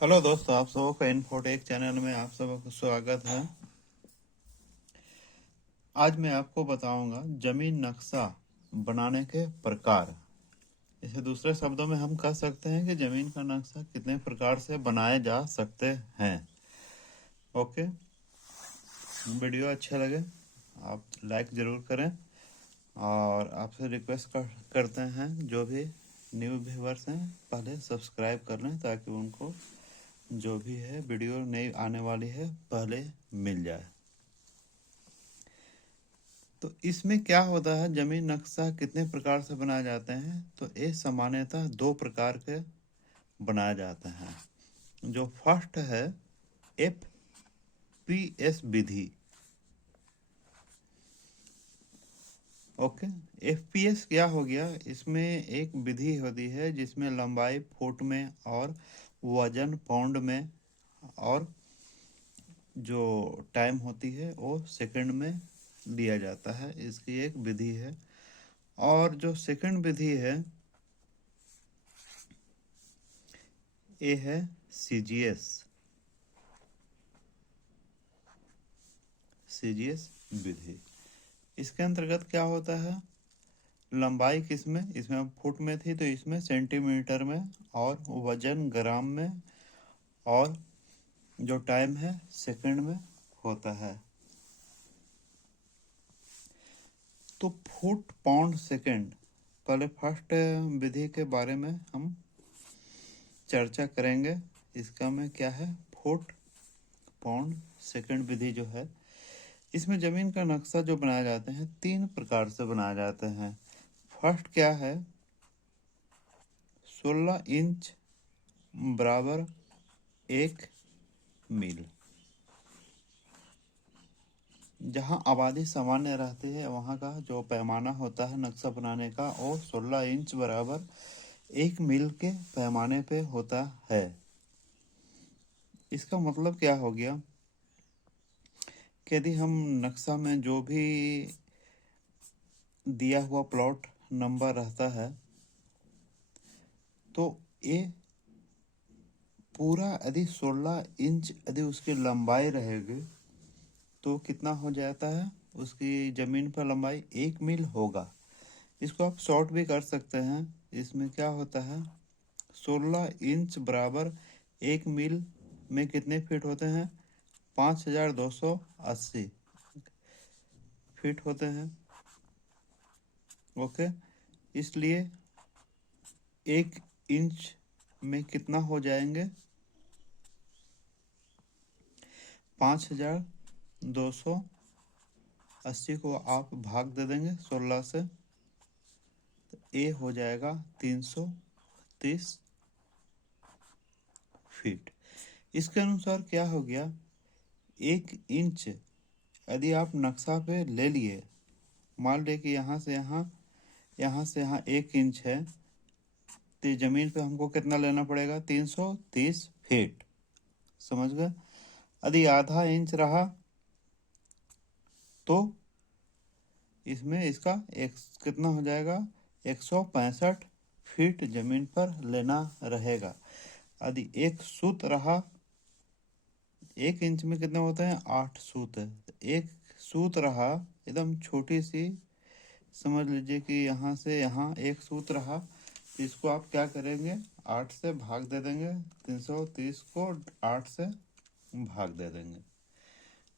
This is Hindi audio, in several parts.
हेलो दोस्तों, आप सबों का इन्फोटेक चैनल में आप सबों का स्वागत है। आज मैं आपको बताऊंगा जमीन नक्शा बनाने के प्रकार। इसे दूसरे शब्दों में हम कह सकते हैं कि जमीन का नक्शा कितने प्रकार से बनाए जा सकते हैं। ओके, वीडियो अच्छा लगे आप लाइक ज़रूर करें और आपसे रिक्वेस्ट करते हैं जो भी न्यू व्यूवर्स हैं पहले सब्सक्राइब कर लें ताकि उनको जो भी है वीडियो नई आने वाली है पहले मिल जाए। तो इसमें क्या होता है, जमीन नक्शा कितने प्रकार से बनाए जाते हैं? तो ये सामान्यतः दो प्रकार के बनाए जाते हैं। जो फर्स्ट है FPS विधि। ओके, FPS क्या हो गया? इसमें एक विधि होती है जिसमें लंबाई फुट में और वजन पाउंड में और जो टाइम होती है वो सेकंड में दिया जाता है। इसकी एक विधि है। और जो सेकंड विधि है ये है CGS विधि। इसके अंतर्गत क्या होता है, लंबाई किसमें, इसमें फुट में थी तो इसमें सेंटीमीटर में और वजन ग्राम में और जो टाइम है सेकंड में होता है। तो फुट पाउंड सेकंड, पहले फर्स्ट विधि के बारे में हम चर्चा करेंगे। इसका में क्या है, फुट पाउंड सेकंड विधि जो है, इसमें जमीन का नक्शा जो बनाए जाते हैं तीन प्रकार से बनाए जाते हैं। फर्स्ट क्या है, 16 इंच बराबर 1 मील। जहां आबादी सामान्य रहती है वहां का जो पैमाना होता है नक्शा बनाने का वो 16 इंच बराबर 1 मील के पैमाने पे होता है। इसका मतलब क्या हो गया कि यदि हम नक्शा में जो भी दिया हुआ प्लॉट नंबर रहता है तो ये पूरा यदि 16 इंच यदि उसकी लंबाई रहेगी तो कितना हो जाता है, उसकी ज़मीन पर लंबाई 1 मील होगा। इसको आप शॉर्ट भी कर सकते हैं। इसमें क्या होता है, 16 इंच बराबर 1 मील में कितने फीट होते हैं, 5280 फीट होते हैं। ओके, इसलिए 1 इंच में कितना हो जाएंगे, 5280 को आप भाग दे देंगे 16 से, तो ए हो जाएगा 330 फीट। इसके अनुसार क्या हो गया, 1 इंच यदि आप नक्शा पे ले लिए, मान ले कि यहाँ से यहाँ 1 इंच है तो जमीन पे हमको कितना लेना पड़ेगा, 330 फीट। समझ गए? यदि आधा इंच रहा तो इसमें इसका एक कितना हो जाएगा, 165 फीट जमीन पर लेना रहेगा। यदि एक सूत रहा, 1 इंच में कितने होते हैं, 8 सूत है। एक सूत रहा एकदम छोटी सी, समझ लीजिए कि यहाँ से यहाँ एक सूत रहा तो इसको आप क्या करेंगे, 8 से भाग दे देंगे, 330 को 8 से भाग दे देंगे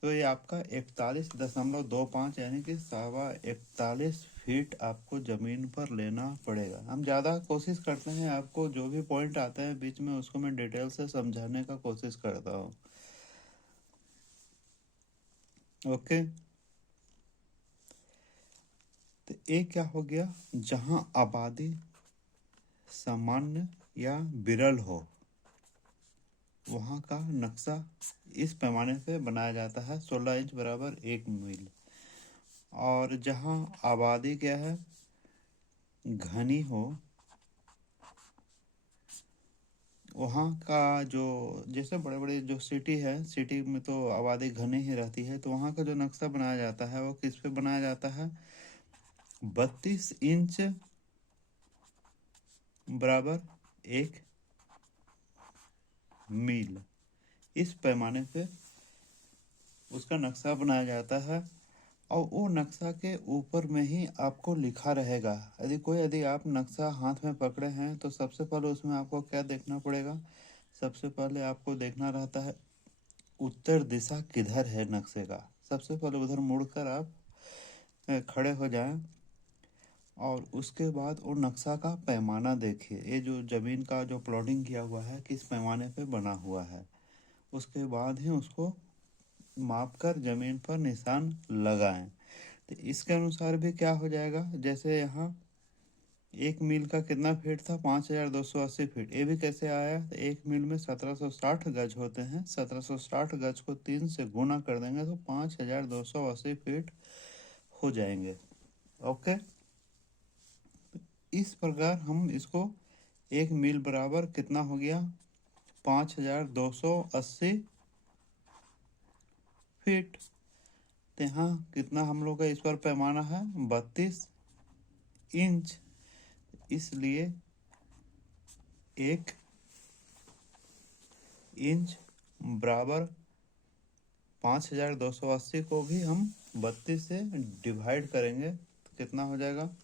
तो ये आपका 41.25 यानी कि 41.25 फीट आपको जमीन पर लेना पड़ेगा। हम ज़्यादा कोशिश करते हैं, आपको जो भी पॉइंट आता है बीच में उसको मैं डिटेल से समझाने का कोशिश करता हूँ। ओके, तो ये क्या हो गया, जहां आबादी सामान्य या विरल हो वहां का नक्शा इस पैमाने से बनाया जाता है, 16 इंच बराबर 1 मील। और जहां आबादी क्या है, घनी हो, वहाँ का जो जैसे बड़े बड़े जो सिटी है, सिटी में तो आबादी घनी ही रहती है, तो वहाँ का जो नक्शा बनाया जाता है वो किस पे बनाया जाता है, 32 इंच बराबर 1 मील। इस पैमाने पे उसका नक्शा बनाया जाता है और वो नक्शा के ऊपर में ही आपको लिखा रहेगा। यदि आप नक्शा हाथ में पकड़े हैं तो सबसे पहले उसमें आपको क्या देखना पड़ेगा? सबसे पहले आपको देखना रहता है उत्तर दिशा किधर है नक्शे का। सबसे पहले उधर मुड़कर आप खड़े हो जाएं और उसके बाद वो नक्शा का पैमाना देखिए। ये जो ज़मीन का जो प्लॉटिंग किया हुआ है किस पैमाने पे बना हुआ है, उसके बाद ही उसको माप कर ज़मीन पर निशान लगाएं। तो इसके अनुसार भी क्या हो जाएगा, जैसे यहाँ 1 मील का कितना फीट था? 5280 फीट। ये भी कैसे आया? तो 1 मील में 1760 गज होते हैं। 1760 गज को 3 से गुना कर देंगे तो 5280 फीट हो जाएंगे। ओके, इस प्रकार हम इसको 1 मील बराबर कितना हो गया? 5280 फीट। तो यहाँ कितना हम लोग का इस पर पैमाना है? 32 इंच। इसलिए 1 इंच बराबर 5280 को भी हम 32 से डिवाइड करेंगे तो कितना हो जाएगा?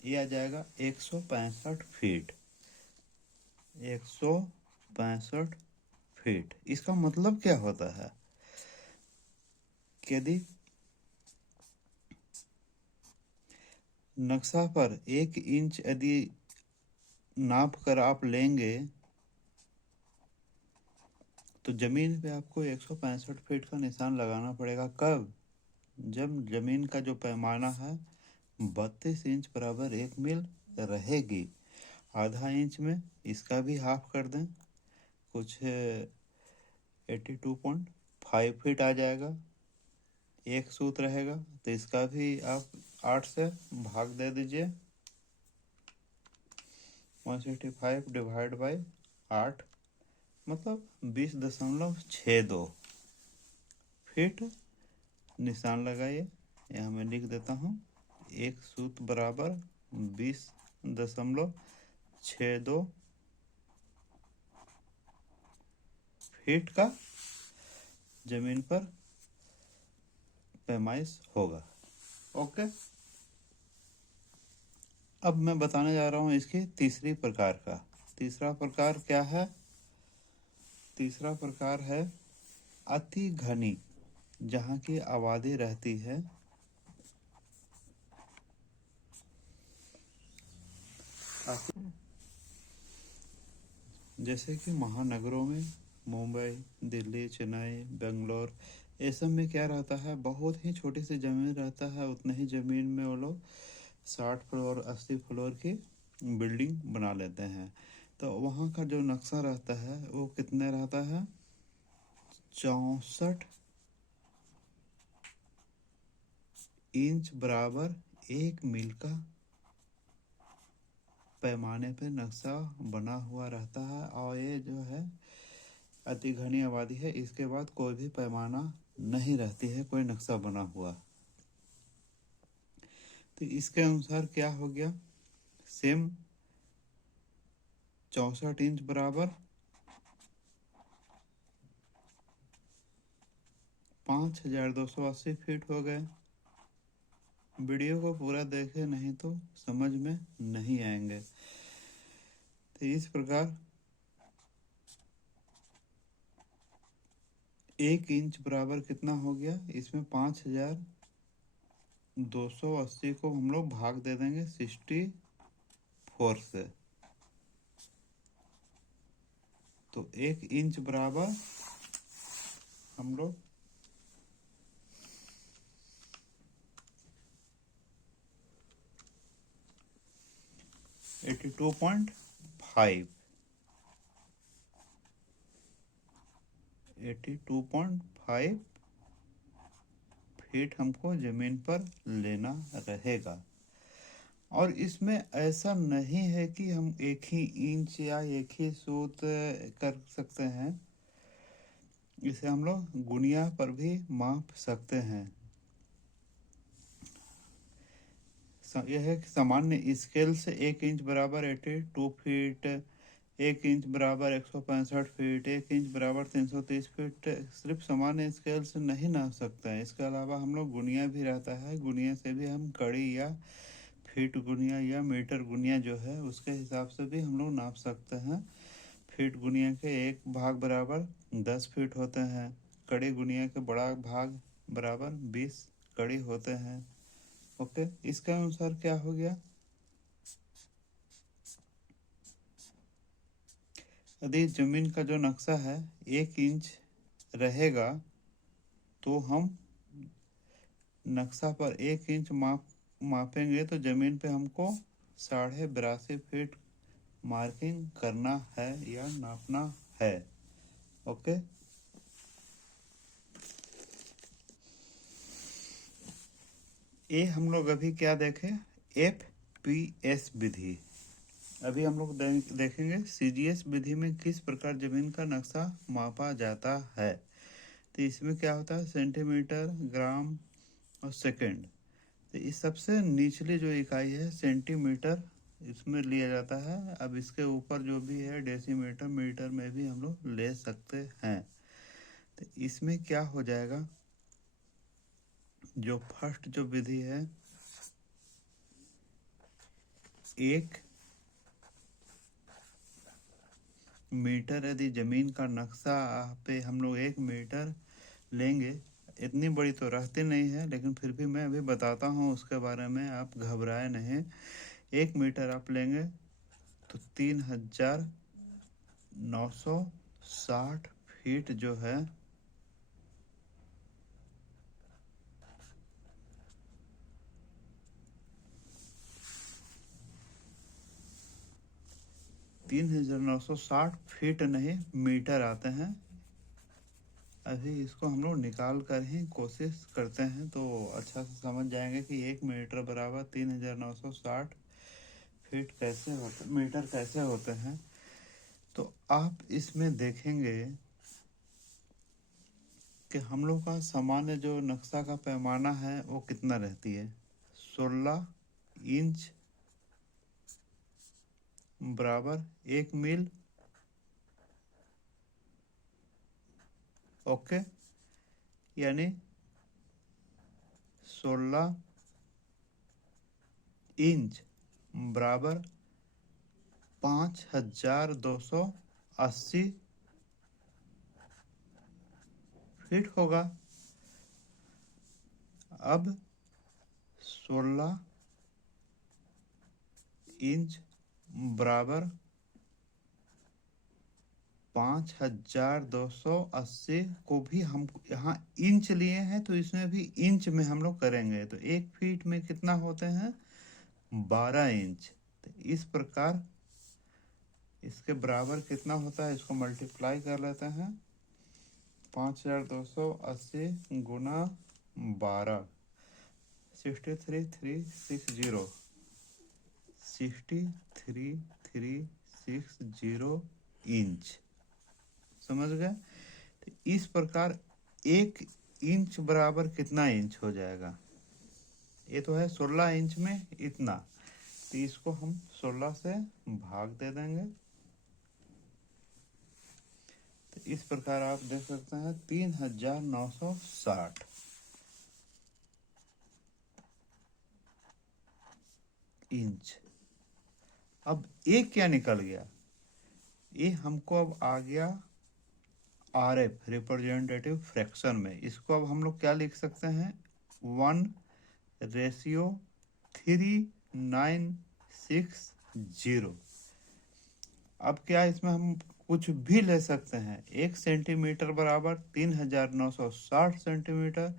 ये आ जाएगा 165 फीट। 165 फीट। इसका मतलब क्या होता है कि यदि नक्शा पर 1 इंच यदि नाप कर आप लेंगे तो जमीन पे आपको 165 फीट का निशान लगाना पड़ेगा। कब? जब जमीन का जो पैमाना है 32 इंच बराबर 1 मील रहेगी। आधा इंच में इसका भी हाफ कर दें, कुछ 82.5 फीट आ जाएगा। एक सूत्र रहेगा तो इसका भी आप 8 से भाग दे दीजिए। 165 डिवाइड बाई 8 मतलब 20.62 फीट निशान लगाइए। यहाँ मैं लिख देता हूँ, एक सूत्र बराबर 20.62 फीट का जमीन पर पैमाइश होगा। ओके, अब मैं बताने जा रहा हूँ इसकी तीसरी प्रकार का। तीसरा प्रकार क्या है? तीसरा प्रकार है अति घनी, जहाँ की आबादी रहती है जैसे कि महानगरों में मुंबई, दिल्ली, चेन्नई, बेंगलोर, ये सब में क्या रहता है, बहुत ही छोटी सी ज़मीन रहता है। उतने ही ज़मीन में वो लोग 60 फ्लोर 80 फ्लोर की बिल्डिंग बना लेते हैं। तो वहाँ का जो नक्शा रहता है वो कितने रहता है? 64 इंच बराबर 1 मील का पैमाने पे नक्शा बना हुआ रहता है। और ये जो है अति घनी आबादी है, इसके बाद कोई भी पैमाना नहीं रहती है, कोई नक्शा बना हुआ। तो इसके अनुसार क्या हो गया? सेम 64 इंच बराबर 5280 फीट हो गए। वीडियो को पूरा देखे, नहीं तो समझ में नहीं आएंगे। तो इस प्रकार 1 इंच बराबर कितना हो गया? इसमें 5280 को हम लोग भाग दे देंगे 64 से। तो 1 इंच बराबर हम लोग 82.5 फीट हमको जमीन पर लेना रहेगा। और इसमें ऐसा नहीं है कि हम एक ही इंच या एक ही सूत कर सकते हैं। इसे हम लोग गुनिया पर भी माप सकते हैं। यह है कि सामान्य स्केल से 1 इंच बराबर 82 फीट, 1 इंच बराबर 165 फीट, 1 इंच बराबर 330 फीट सिर्फ सामान्य स्केल से नहीं नाप सकता है। इसके अलावा हम लोग गुनिया भी रहता है, गुनिया से भी हम कड़ी या फीट गुनिया या मीटर गुनिया जो है उसके हिसाब से भी हम लोग नाप सकते हैं। फीट गुनिया के एक भाग बराबर 10 फीट होते हैं, कड़ी गुनिया के बड़ा भाग बराबर 20 कड़ी होते हैं। ओके, इसके अनुसार क्या हो गया, यदि जमीन का जो नक्शा है 1 इंच रहेगा तो हम नक्शा पर 1 इंच मापेंगे तो जमीन पे हमको 82.5 फीट मार्किंग करना है या नापना है। ओके, ये हम लोग अभी क्या देखें, FPS विधि। अभी हम लोग देखेंगे CGS विधि में किस प्रकार जमीन का नक्शा मापा जाता है। तो इसमें क्या होता है, सेंटीमीटर, ग्राम और सेकंड। तो इस सबसे निचली जो इकाई है सेंटीमीटर इसमें लिया जाता है। अब इसके ऊपर जो भी है डेसीमीटर, मीटर में भी हम लोग ले सकते हैं। तो इसमें क्या हो जाएगा, जो फर्स्ट जो विधि है, 1 मीटर, यदि जमीन का नक्शा पे हम लोग 1 मीटर लेंगे, इतनी बड़ी तो रहती नहीं है लेकिन फिर भी मैं अभी बताता हूँ उसके बारे में, आप घबराए नहीं। 1 मीटर आप लेंगे तो 3960 फीट जो है 3960 फीट नहीं मीटर आते हैं। अभी इसको हम लोग निकाल कर ही कोशिश करते हैं तो अच्छा से समझ जाएंगे कि 1 मीटर बराबर 3960 फीट कैसे होते, मीटर कैसे होते हैं। तो आप इसमें देखेंगे कि हम लोग का सामान्य जो नक्शा का पैमाना है वो कितना रहती है, 16 इंच बराबर 1 मील। ओके, यानी 16 इंच बराबर 5280 फीट होगा। अब 16 इंच बराबर 5280 को भी हम यहाँ इंच लिए हैं तो इसमें भी इंच में हम लोग करेंगे तो 1 फीट में कितना होते हैं, 12 इंच। तो इस प्रकार इसके बराबर कितना होता है, इसको मल्टीप्लाई कर लेते हैं, 5280 गुना 12, 63360 इंच। समझ गए। तो इस प्रकार 1 इंच बराबर कितना इंच हो जाएगा, ये तो है 16 इंच में इतना, तो इसको हम 16 से भाग दे देंगे। तो इस प्रकार आप देख सकते हैं 3960 इंच। अब ये क्या निकल गया, ये हमको अब आ गया RF, रिप्रेजेंटेटिव फ्रैक्शन में। इसको अब हम लोग क्या लिख सकते हैं, 1:3960। अब क्या इसमें हम कुछ भी ले सकते हैं, 1 सेंटीमीटर बराबर 3960 सेंटीमीटर,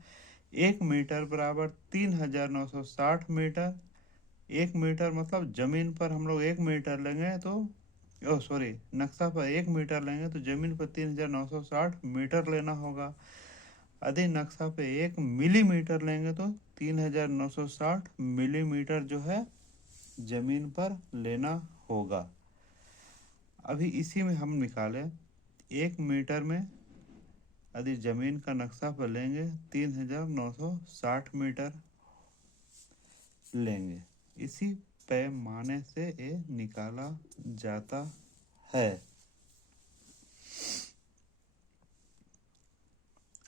1 मीटर बराबर 3960 मीटर। 1 मीटर मतलब जमीन पर हम लोग 1 मीटर लेंगे तो नक्शा पर 1 मीटर लेंगे तो जमीन पर 3960 मीटर लेना होगा। यदि नक्शा पे 1 मिलीमीटर लेंगे तो 3960 मिलीमीटर जो है जमीन पर लेना होगा। अभी इसी में हम निकाले 1 मीटर में यदि जमीन का नक्शा पर लेंगे 3960 मीटर लेंगे। इसी पैमाने से ये निकाला जाता है।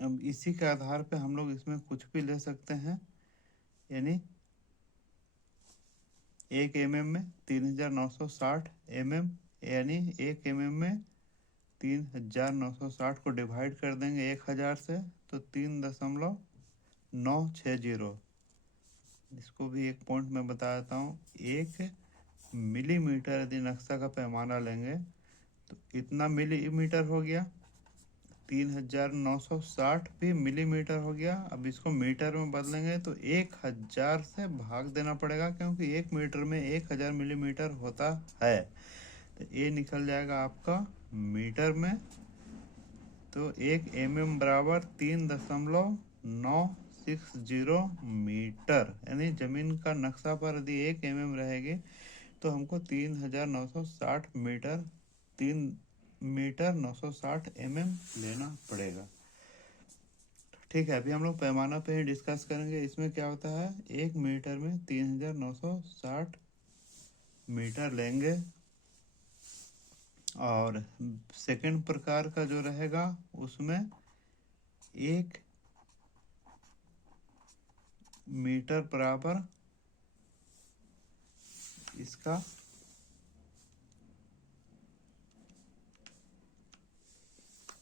अब इसी के आधार पे हम लोग इसमें कुछ भी ले सकते हैं, यानी 1 mm में 3960 mm, यानी 1 mm में 3960 को डिवाइड कर देंगे 1000 से तो 3.960। इसको भी एक पॉइंट में बता देता हूँ। 1 मिलीमीटर यदि नक्शा का पैमाना लेंगे तो कितना मिलीमीटर हो गया, 3960 भी मिलीमीटर हो गया। अब इसको मीटर में बदलेंगे तो 1000 से भाग देना पड़ेगा, क्योंकि 1 मीटर में 1000 मिलीमीटर होता है। तो ये निकल जाएगा आपका मीटर में। तो 1 mm बराबर 3.960 मीटर, यानी जमीन का नक्शा पर यदि 1 mm रहेगी तो हमको 3960 मीटर 3 मीटर 960 mm लेना पड़ेगा। ठीक है, अभी हम लोग पैमाना पे ही डिस्कस करेंगे। इसमें क्या होता है, 1 मीटर में 3960 मीटर लेंगे। और सेकंड प्रकार का जो रहेगा उसमें 1 मीटर बराबर इसका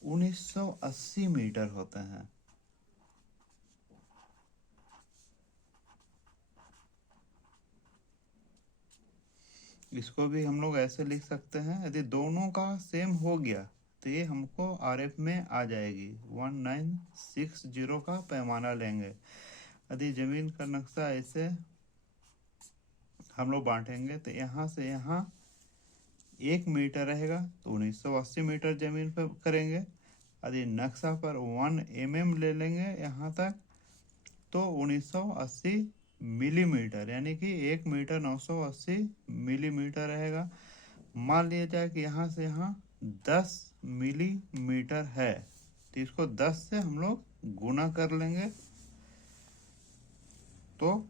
1980 मीटर होते हैं। इसको भी हम लोग ऐसे लिख सकते हैं, यदि दोनों का सेम हो गया तो ये हमको आरएफ में आ जाएगी। 1960 का पैमाना लेंगे। यदि जमीन का नक्शा ऐसे हम लोग बांटेंगे तो यहाँ से यहाँ 1 मीटर रहेगा तो 1980 मीटर जमीन पर करेंगे। यदि नक्शा पर 1 mm ले लेंगे यहाँ तक तो 1980 मिलीमीटर, यानी कि 1 मीटर 980 मिलीमीटर रहेगा। मान लिया जाए कि यहाँ से यहाँ 10 मिलीमीटर है तो इसको 10 से हम लोग गुना कर लेंगे तो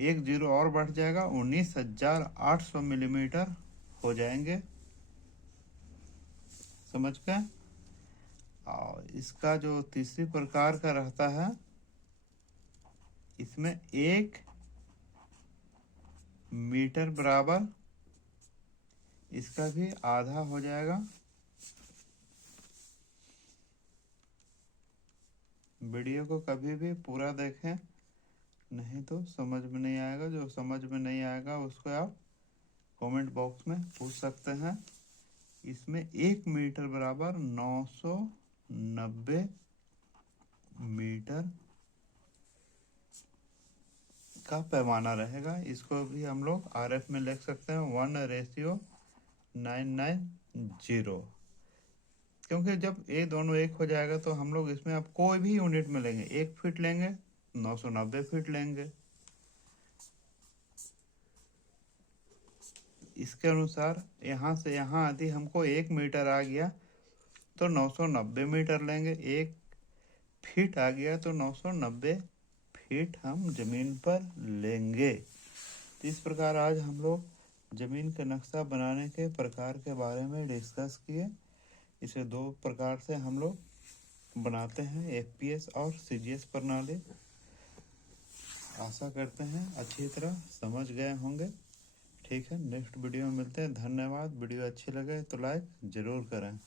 1 जीरो और बढ़ जाएगा, 19,800 मिलीमीटर हो जाएंगे। समझ गए। और इसका जो तीसरी प्रकार का रहता है, इसमें 1 मीटर बराबर इसका भी आधा हो जाएगा। वीडियो को कभी भी पूरा देखें, नहीं तो समझ में नहीं आएगा। जो समझ में नहीं आएगा उसको आप कमेंट बॉक्स में पूछ सकते हैं। इसमें 1 मीटर बराबर 990 मीटर का पैमाना रहेगा। इसको भी हम लोग आरएफ में लिख सकते हैं 1:990। क्योंकि जब ये दोनों एक हो जाएगा तो हम लोग इसमें अब कोई भी यूनिट में लेंगे, 1 फीट लेंगे 990 फीट लेंगे। इसके अनुसार यहाँ से यहाँ यदि हमको 1 मीटर आ गया तो 990 मीटर लेंगे। 1 फीट आ गया तो 990 फीट हम जमीन पर लेंगे। तो इस प्रकार आज हम लोग जमीन का नक्शा बनाने के प्रकार के बारे में डिस्कस किए। इसे 2 प्रकार से हम लोग बनाते हैं, एफपीएस और सीजीएस प्रणाली। आशा करते हैं अच्छी तरह समझ गए होंगे। ठीक है, नेक्स्ट वीडियो में मिलते हैं। धन्यवाद। वीडियो अच्छी लगे तो लाइक ज़रूर करें।